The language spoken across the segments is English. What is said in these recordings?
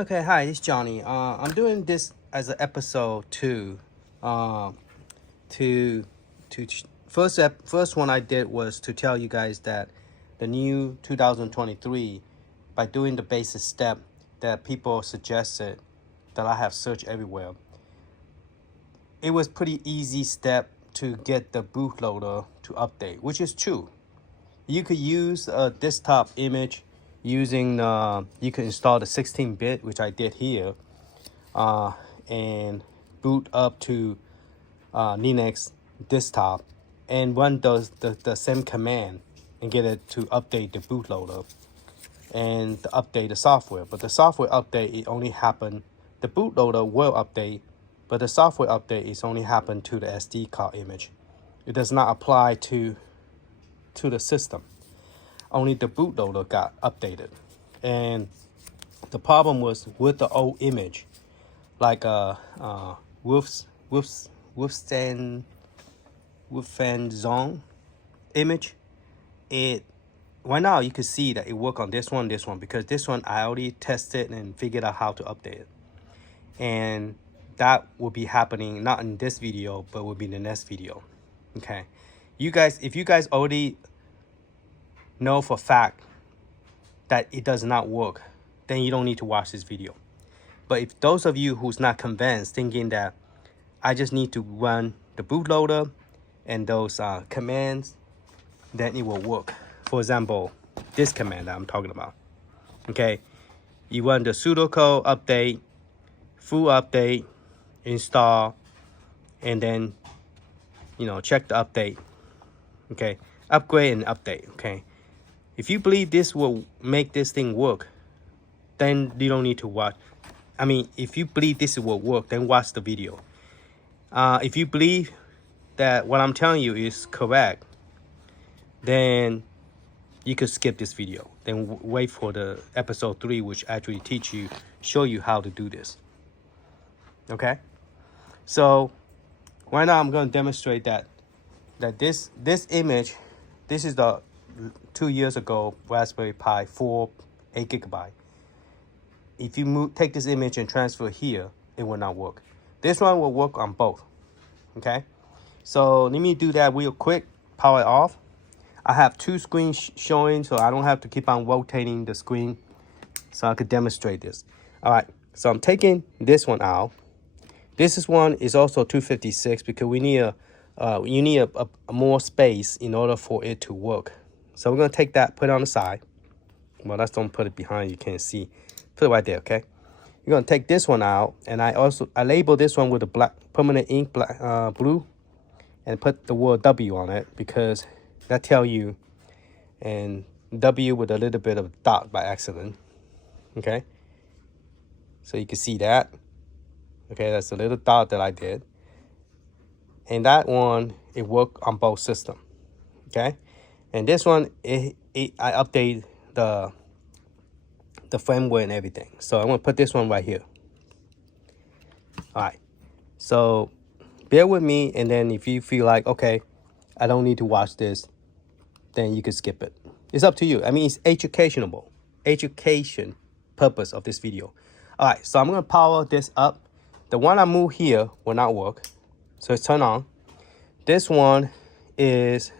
Okay, hi, it's Johnny. I'm doing this as an episode 2. First one I did was to tell you guys that the new 2023, by doing the basic step that people suggested that I have searched everywhere, it was pretty easy step to get the bootloader to update, which is true. You could use a desktop image using you can install the 16-bit, which I did here, and boot up to Linux desktop and run the same command and get it to update the bootloader and to update the software. But the software update, it only happened, the bootloader will update, but the software update is only happened to the SD card image. It does not apply to the system. Only the bootloader got updated. And the problem was with the old image, like Wolfenstein Zone image. It right now you can see that it work on this one, because this one I already tested and figured out how to update it. And that will be happening not in this video, but will be in the next video. Okay, you guys, if you guys already know for a fact that it does not work, then you don't need to watch this video. But if those of you who's not convinced, thinking that I just need to run the bootloader and those commands, then it will work. For example, this command that I'm talking about. Okay, you run the sudo code update, full update, install, and then check the update. Okay, upgrade and update. Okay, if you believe this will make this thing work, then you don't need to watch. I mean, if you believe this will work, then watch the video. If you believe that what I'm telling you is correct, then you could skip this video. Then wait for the episode 3, which actually show you how to do this. Okay? So right now I'm going to demonstrate that this image, this is the 2 years ago Raspberry Pi 4, 8 gigabyte. If you take this image and transfer here, it will not work. This one will work on both. Okay, so let me do that real quick. Power it off. I have 2 screens showing, so I don't have to keep on rotating the screen, so I could demonstrate this. All right, so I'm taking this one out. This one is also 256 because we need you need a more space in order for it to work. So we're gonna take that, put it on the side. Well, let's don't put it behind, you can't see. Put it right there, okay? You're gonna take this one out, and I label this one with a black permanent ink, blue, and put the word W on it because that tell you, and W with a little bit of dot by accident. Okay, so you can see that. Okay, that's a little dot that I did, and that one it worked on both systems. Okay, and this one I update the firmware and everything. So I'm gonna put this one right here. All right, so bear with me, and then if you feel like, okay, I don't need to watch this, then you can skip it. It's up to you. I mean, it's education purpose of this video. All right, so I'm gonna power this up. The one I move here will not work, so it's turned on. This one is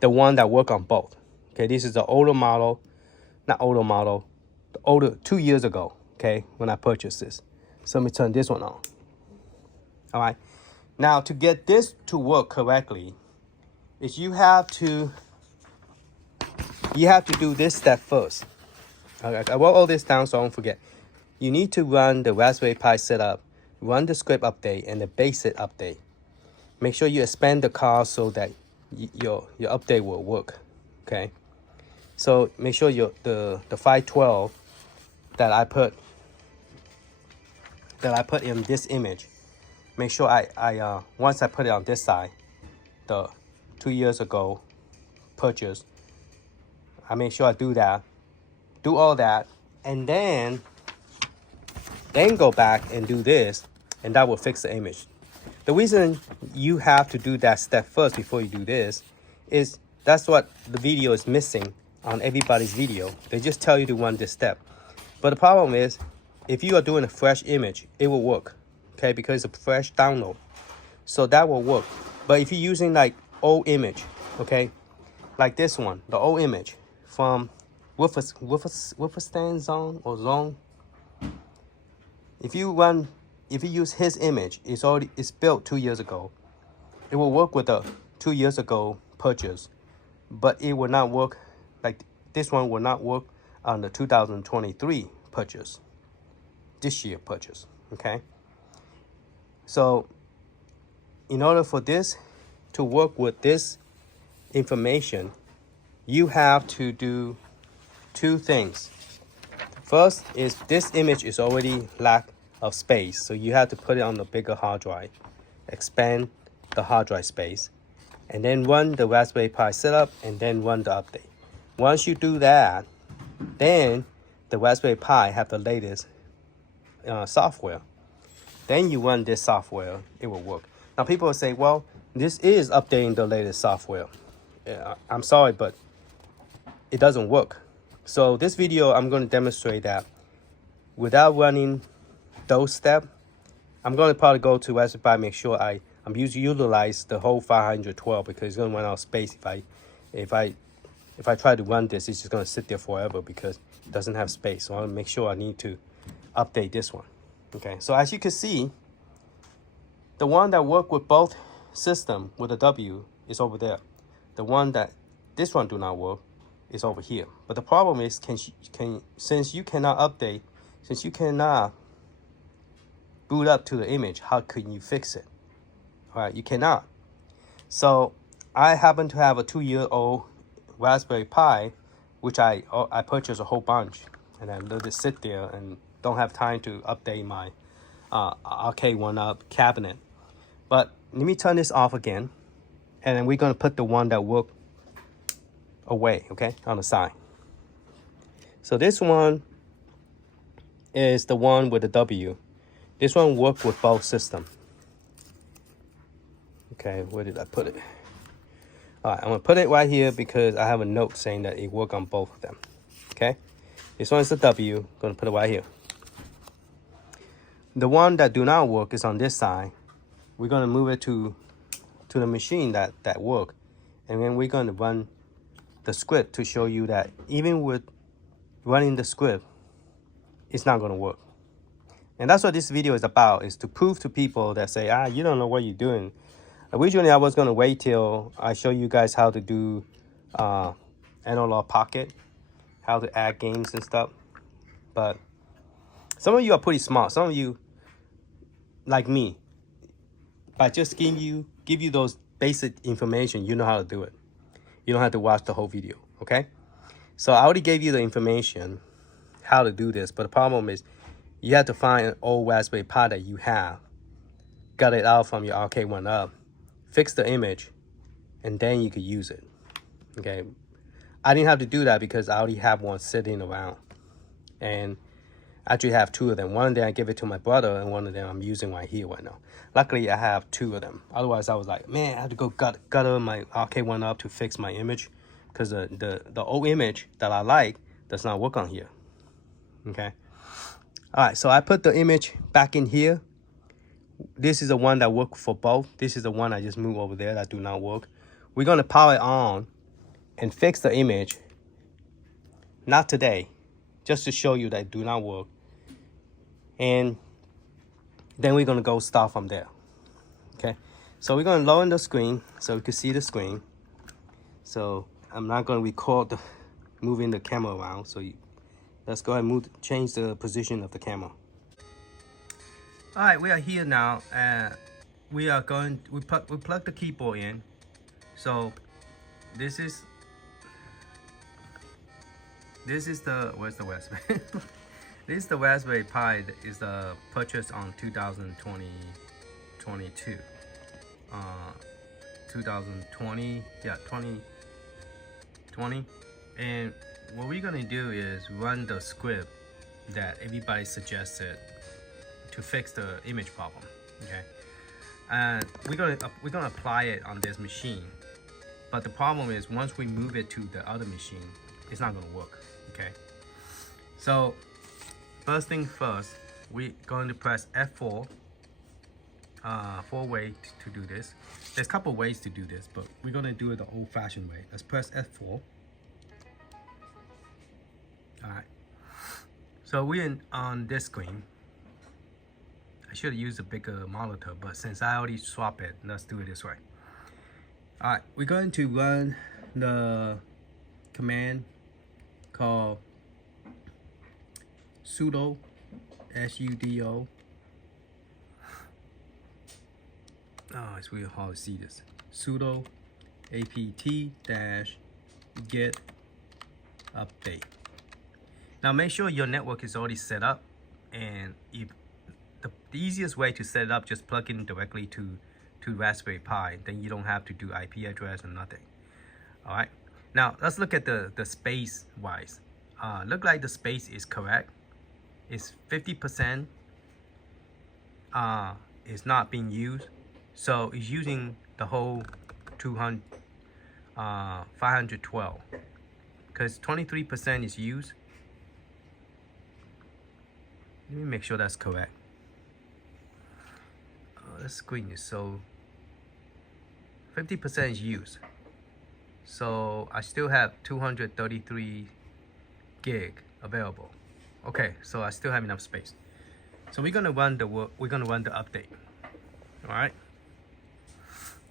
the one that work on both. Okay, this is the older model, not older model, the older 2 years ago, okay, when I purchased this. So let me turn this one on. All right, now to get this to work correctly is you have to do this step first. Okay, I wrote all this down so I don't forget. You need to run the Raspberry Pi setup, run the script update and the basic update. Make sure you expand the card so that your update will work. Okay, so make sure the 512 that I put in this image, make sure I once I put it on this side, the 2 years ago purchase, I make sure I do all that, and then go back and do this, and that will fix the image. The reason you have to do that step first before you do this is that's what the video is missing on everybody's video. They just tell you to run this step. But the problem is if you are doing a fresh image, it will work, okay, because it's a fresh download. So that will work. But if you're using like old image, okay, like this one, the old image from Wolfenstein zone. If you use his image, it's built 2 years ago. It will work with a 2 years ago purchase, but it will not work like this one will not work on the 2023 purchase, this year purchase, okay? So in order for this to work with this information, you have to do two things. First is this image is already lack of space, so you have to put it on the bigger hard drive, expand the hard drive space, and then run the Raspberry Pi setup and then run the update. Once you do that, then the Raspberry Pi have the latest software. Then you run this software, it will work. Now people will say, well, this is updating the latest software. I'm sorry, but it doesn't work. So this video, I'm going to demonstrate that without running those steps. I'm going to probably go to Raspberry Pi, make sure I'm utilize the whole 512 because it's going to run out of space if I try to run this. It's just going to sit there forever because it doesn't have space. So I want to make sure I need to update this one. Okay, so as you can see, the one that work with both system with the W is over there. The one that this one do not work is over here. But the problem is, since you cannot boot up to the image, how can you fix it? All right, you cannot. So I happen to have a 2-year-old Raspberry Pi, which I purchased a whole bunch, and I let it sit there and don't have time to update my RK1-up cabinet. But let me turn this off again, and then we're gonna put the one that work away, okay, on the side. So this one is the one with the W. This one works with both systems. Okay, where did I put it? All right, I'm gonna put it right here because I have a note saying that it works on both of them. Okay, this one is the W. I'm gonna put it right here. The one that do not work is on this side. We're gonna move it to the machine that work, and then we're gonna run the script to show you that even with running the script, it's not gonna work. And that's what this video is about, is to prove to people that say, you don't know what you're doing. Originally, I was gonna wait till I show you guys how to do analog pocket, how to add games and stuff. But some of you are pretty smart. Some of you, like me, by just give you those basic information, you know how to do it. You don't have to watch the whole video, okay? So I already gave you the information how to do this, but the problem is you have to find an old Raspberry Pi that you have, got it out from your RK1-up, fix the image, and then you could use it, okay? I didn't have to do that because I already have one sitting around, and I actually have two of them. One of them I give it to my brother, and one of them I'm using right here right now. Luckily, I have two of them. Otherwise, I was like, man, I have to go gutter my RK1-up to fix my image because the old image that I like does not work on here, okay? All right, so I put the image back in here. This is the one that works for both. This is the one I just moved over there that do not work. We're gonna power it on and fix the image. Not today, just to show you that it do not work. And then we're gonna go start from there, okay? So we're gonna lower the screen so we can see the screen. So I'm not gonna record moving the camera around. So let's go ahead and change the position of the camera. All right, we are here now. We plug the keyboard in. So this is the, where's the Raspberry? This is the Raspberry Pi that is purchased on 2020, yeah, 2020. And what we're gonna do is run the script that everybody suggested to fix the image problem, okay? And we're gonna apply it on this machine. But the problem is once we move it to the other machine, it's not gonna work, okay? So first thing first, we're going to press F4. 4 ways to do this. There's a couple ways to do this, but we're gonna do it the old-fashioned way. Let's press F4. All right. So we're on this screen. I should have used a bigger monitor, but since I already swapped it, let's do it this way. All right, we're going to run the command called sudo, sudo. Oh, it's really hard to see this. Sudo apt-get update. Now make sure your network is already set up, and if the easiest way to set it up, just plug in directly to Raspberry Pi. Then you don't have to do IP address or nothing. All right. Now let's look at the space wise. Look like the space is correct. It's 50%. Is not being used. So it's using the whole 512 because 23% is used. Let me make sure that's correct. The screen is so 50% is used. So I still have 233 gig available. Okay, so I still have enough space. So we're gonna run the update. All right.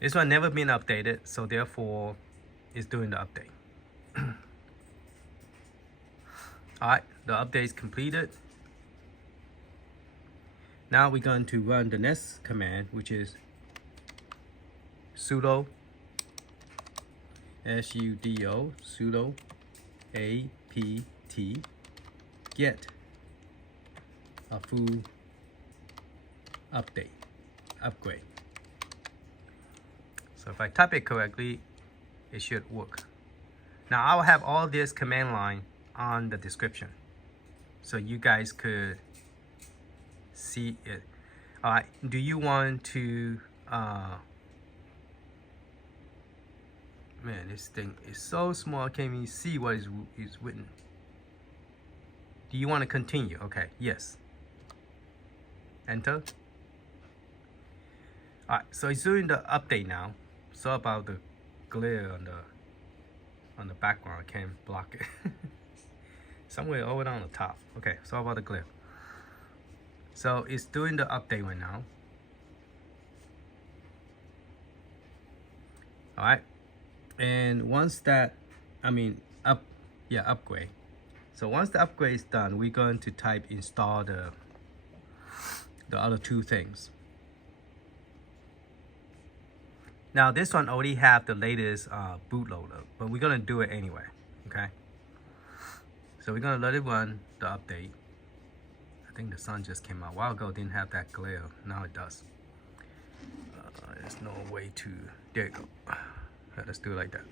This one never been updated, so therefore it's doing the update. All right, the update is completed. Now we're going to run the next command, which is sudo sudo apt-get a full upgrade. So if I type it correctly, it should work. Now I'll have all this command line on the description, so you guys could see it. All right, do you want to, man, this thing is so small, I can't even see what is written. Do you want to continue? Okay, yes. Enter. All right, so it's doing the update now. So about the glare on the background, I can't block it. Somewhere over on the top. Okay, so about the glare. So it's doing the update right now. All right, and once that, upgrade. So once the upgrade is done, we're going to type install the other two things. Now this one already have the latest bootloader, but we're gonna do it anyway. Okay. So we're gonna let it run the update. I think the sun just came out. A while ago it didn't have that glare. Now it does. There's no way to. There you go. Let's do it like that.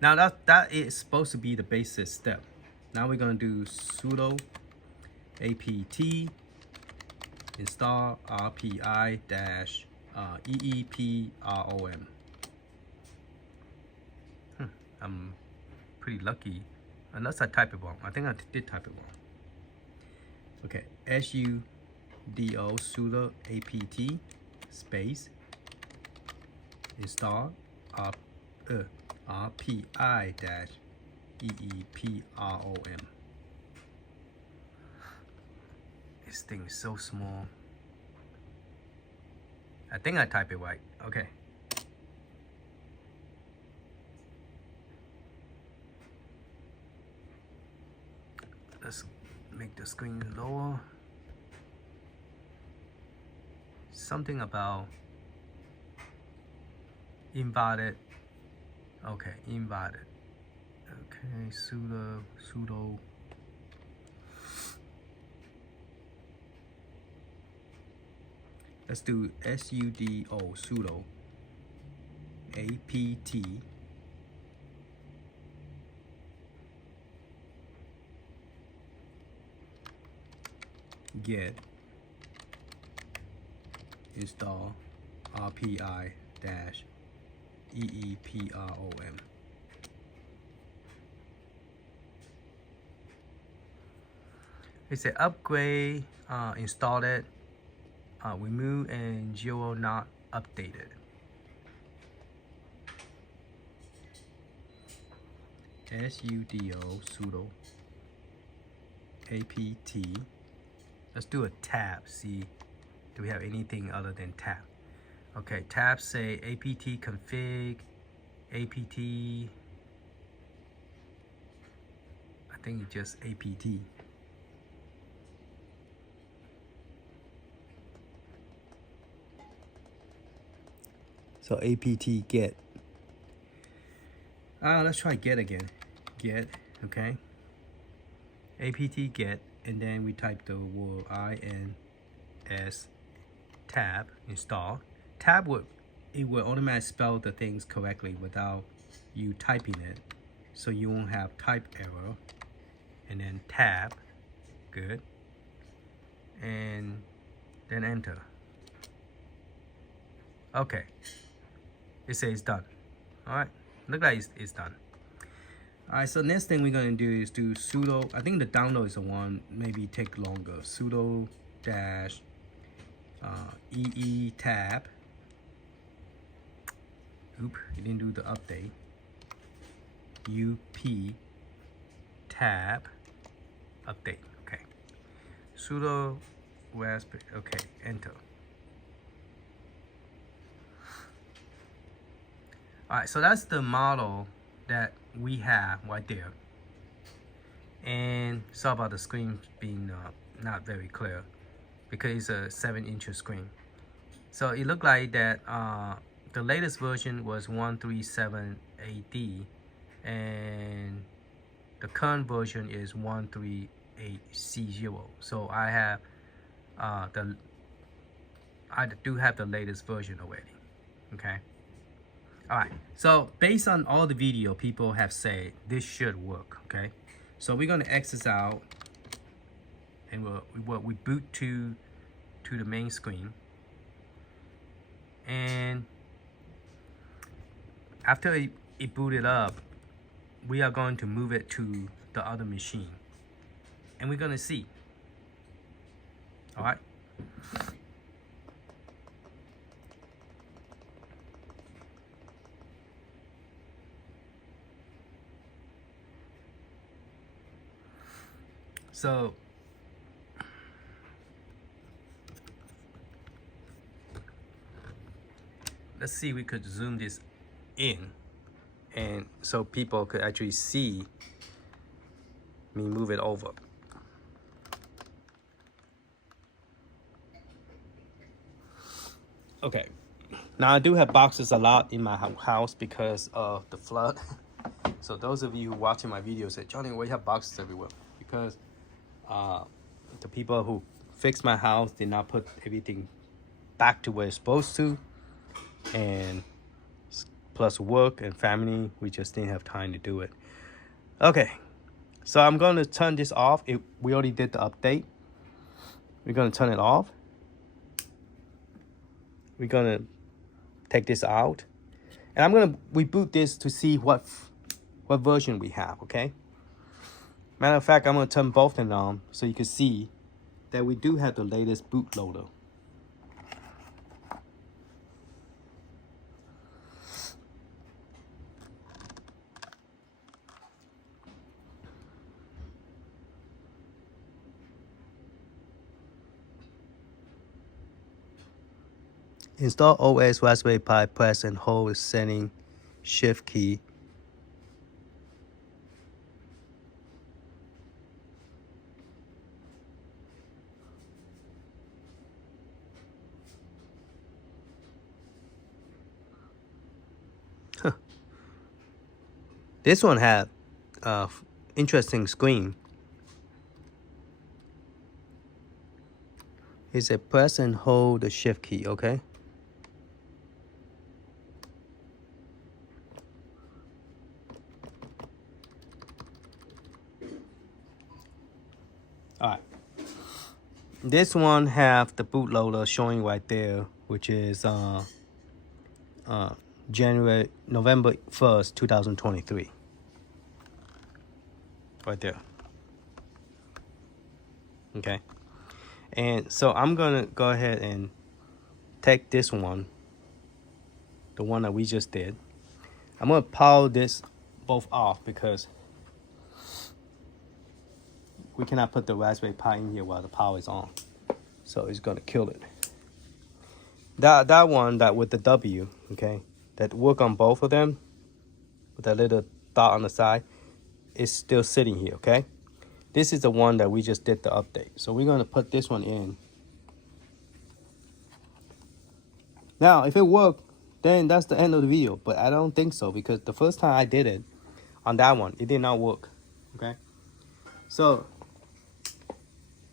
Now that is supposed to be the basic step. Now we're gonna do sudo apt install rpi-eeprom. I'm pretty lucky, unless I type it wrong. I think I did type it wrong. Okay, sudo apt space install rpi-eeprom. This thing is so small. I think I typed it right. Okay. Let's make the screen lower. Something about invalid. Okay, invalid. Okay, sudo. Let's do sudo apt get install rpi-eeprom. It said upgrade, installed it, remove and zero not updated. sudo apt. Let's do a tab. See, do we have anything other than tab? Okay, tab say apt config, apt. I think it's just apt. So apt-get. Let's try get again. Get, okay. apt-get, and then we type the word ins tab install. Tab will automatically spell the things correctly without you typing it, so you won't have type error. And then tab, good, and then enter. Okay, it says done. All right, look like it's done. All right, so next thing we're gonna do is do sudo. I think the download is the one maybe take longer. Sudo dash ee tab. Oop, you didn't do the update. up tab update. Okay. Sudo Raspberry. Okay, enter. All right, so that's the model that we have right there. And sorry about the screen being not very clear because it's a 7-inch screen. So it looked like that the latest version was 137 AD, and the current version is 138C0. So I have I do have the latest version already. Okay. All right. So based on all the video, people have said this should work. Okay. So we're gonna exit out, and we boot to the main screen. And after it booted up, we are going to move it to the other machine, and we're gonna see. All right. So let's see if we could zoom this in, and so people could actually see me move it over. Okay, now I do have boxes a lot in my house because of the flood. So those of you watching my videos say, Johnny, why you have boxes everywhere? Because the people who fixed my house did not put everything back to where it's supposed to, and plus work and family, we just didn't have time to do it. Okay, so I'm going to turn this off. We already did the update. We're going to turn it off. We're going to take this out, and I'm going to reboot this to see what version we have. Okay, matter of fact, I'm going to turn both of them on so you can see that we do have the latest bootloader. Install OS Raspberry Pi, press and hold setting shift key. This one had interesting screen. It's a press and hold the shift key, okay? All right. This one have the bootloader showing right there, which is November 1st, 2023. Right there. Okay, and so I'm gonna go ahead and take this one, the one that we just did. I'm gonna power this both off because we cannot put the Raspberry Pi in here while the power is on, so it's gonna kill it. That one that with the W, okay, that work on both of them with that little dot on the side is still sitting here. Okay, this is the one that we just did the update, so we're gonna put this one in. Now if it worked, then that's the end of the video, but I don't think so, because the first time I did it on that one, it did not work. Okay, so,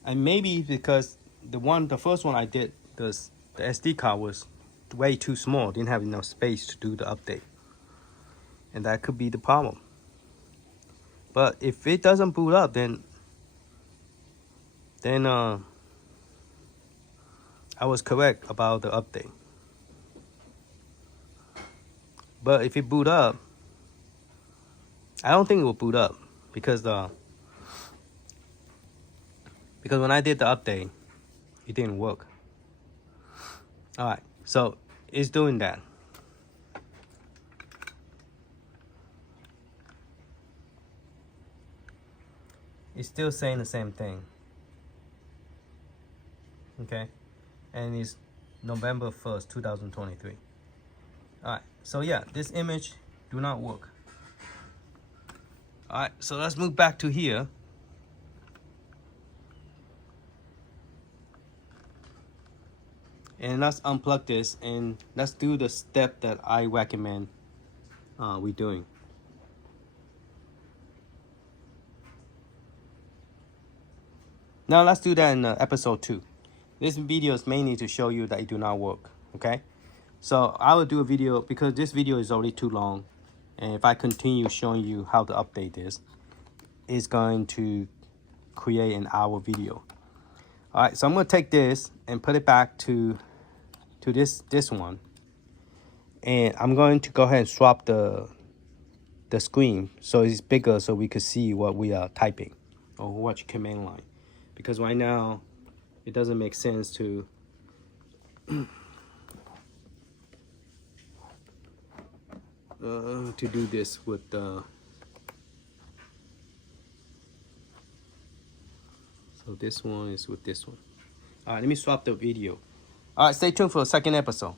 and maybe because the first one I did, the SD card was way too small, didn't have enough space to do the update, and that could be the problem. But if it doesn't boot up, then I was correct about the update. But if it boot up, I don't think it will boot up, because when I did the update, it didn't work. All right, so it's doing that. It's still saying the same thing. Okay, and it's November 1st, 2023. All right, so yeah, this image do not work. All right, so let's move back to here. And let's unplug this, and let's do the step that I recommend we doing. Now let's do that in episode 2. This video is mainly to show you that it do not work. Okay, so I will do a video, because this video is already too long, and if I continue showing you how to update this, it's going to create an hour video. All right, so I'm going to take this and put it back to this one, and I'm going to go ahead and swap the screen so it's bigger, so we could see what we are typing or watch command line, because right now it doesn't make sense to do this with so this one is with this one. All right, let me swap the video. All right, stay tuned for the second episode.